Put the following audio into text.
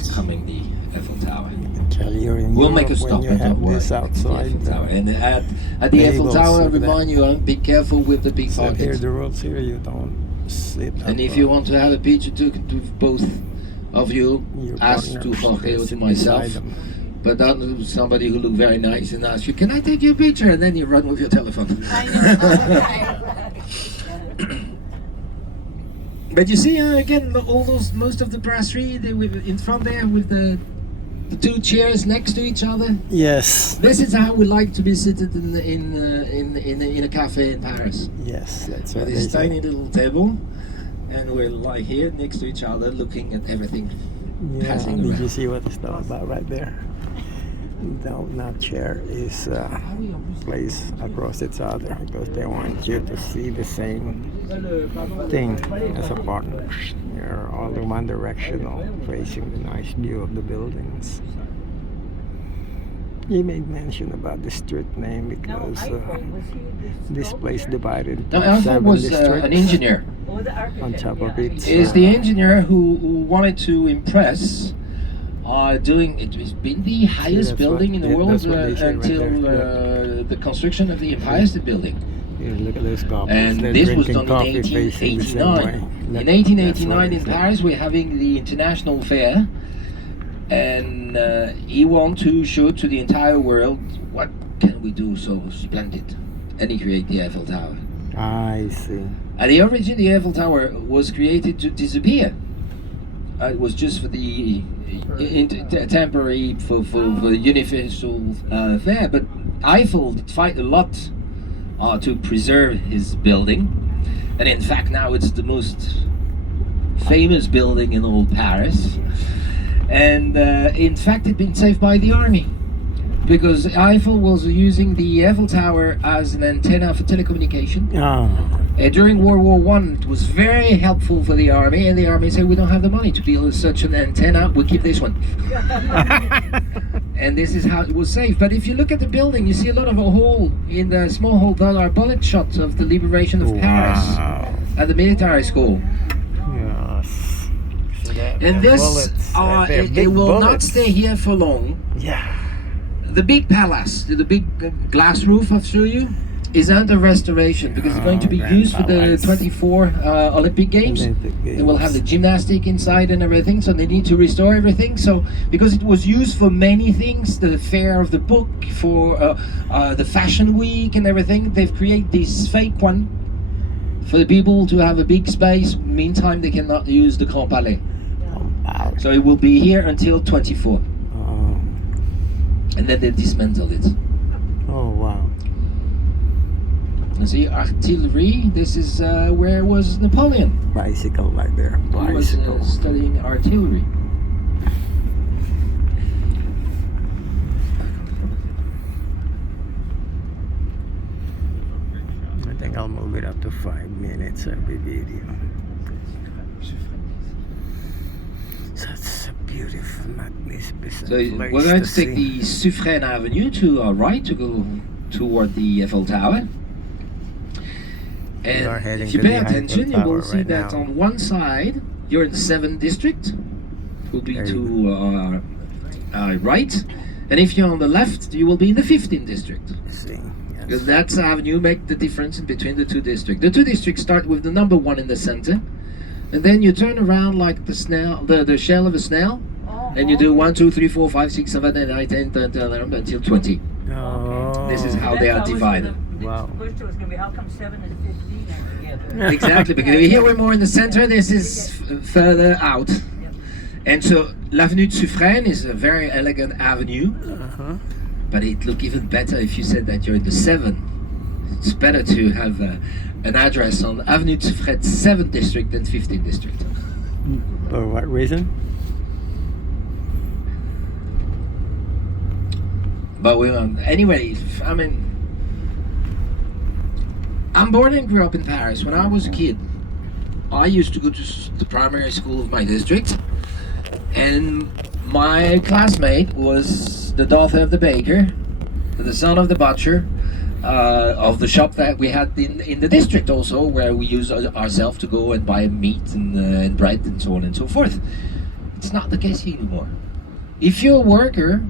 is coming, the Eiffel Tower. Tell you in We'll Europe make a stop when you at have the this outside. Eiffel Tower. And at the Eiffel tables Tower, I with that. remind you, be careful with the big So here pockets. the rules here, you don't sit. And if you want to have a picture to both of you, your ask to partners, Jorge or to sit myself. beside them. But not to somebody who look very nice and ask you, can I take your picture? And then you run with your telephone. I know. But you see, again, most of the brasserie in front there with the two chairs next to each other. Yes. This is how we like to be seated in a cafe in Paris. Yes, that's So what they this say. tiny little table, and we're like here next to each other, looking at everything Yeah, passing did around. you see what it's all about right there? That chair is placed across each other because they want you to see the same thing as a partner. You're all in one directional, facing the nice view of the buildings. You made mention about the street name because this place divided Now, into Eiffel 7 was districts. an engineer. On top of it, Is the engineer who wanted to impress. It's been the highest that's building what- in the yeah, world that's what they say right until there. the construction of the Empire State Building. Here, look at those couples. And They're this was drinking done in coffee facing the same 1889. way. In That's 1889 what in they say. Paris, we're having the International Fair, and he wanted to show to the entire world what can we do so splendid, and he created the Eiffel Tower. I see. At the origin, the Eiffel Tower was created to disappear. It was just for the temporary for the universal fair, but Eiffel did fight a lot to preserve his building, and in fact now it's the most famous building in all Paris, and in fact it's been saved by the army because Eiffel was using the Eiffel Tower as an antenna for telecommunication. During World War One, it was very helpful for the army, and the army said, "We don't have the money to build such an antenna. We'll keep this one." And this is how it was saved. But if you look at the building, you see a lot of a hole in the small hole that are bullet shots of the liberation of Paris at the military school. Yes. So And this, it will not stay here for long. Yeah. The big palace, the big glass roof I've shown you, is under restoration because it's going to be used for the 24 Olympic Games. They will have the gymnastic inside and everything, so they need to restore everything. So because it was used for many things, the fair of the book, for the fashion week and everything, they've created this fake one for the people to have a big space. Meantime, they cannot use the Grand Palais. So it will be here until 24. And then they dismantle it. Oh wow. And see, artillery, this is where was Napoleon. Bicycle right there. He was Bicycle. studying artillery. I think I'll move it up to 5 minutes every video. Such a beautiful, magnificent So place we're going to see. take the Suffren Avenue to our right to go toward the Eiffel Tower. We are And heading if you to pay the Eiffel attention, you Tower will see right that now. on one side, you're in the 7th district. It will be There to right. And if you're on the left, you will be in the 15th district. See, Because yes. that's avenue make the difference in between the two districts. The two districts start with the number 1 in the center, and then you turn around like the snail, the shell of a snail, and you do 1, 2, 3, 4, 5, 6, 7, 8, 9, 10, 11 until 20. Oh, This is how they are divided. Wow. First it was going to be how come 7 and 15 are together? Exactly, because here we're more in the center, this is further out. And so l'Avenue de Suffren is a very elegant avenue, but it look even better if you said that you're in the 7. It's better to have an address on Avenue de Suffren 7th district than 15th district. For what reason? But we, anyway, I mean, I'm born and grew up in Paris. When I was a kid, I used to go to the primary school of my district, and my classmate was the daughter of the baker, the son of the butcher, of the shop that we had in the district also, where we use ourselves to go and buy meat and bread and so on and so forth. It's not the case anymore. If you're a worker,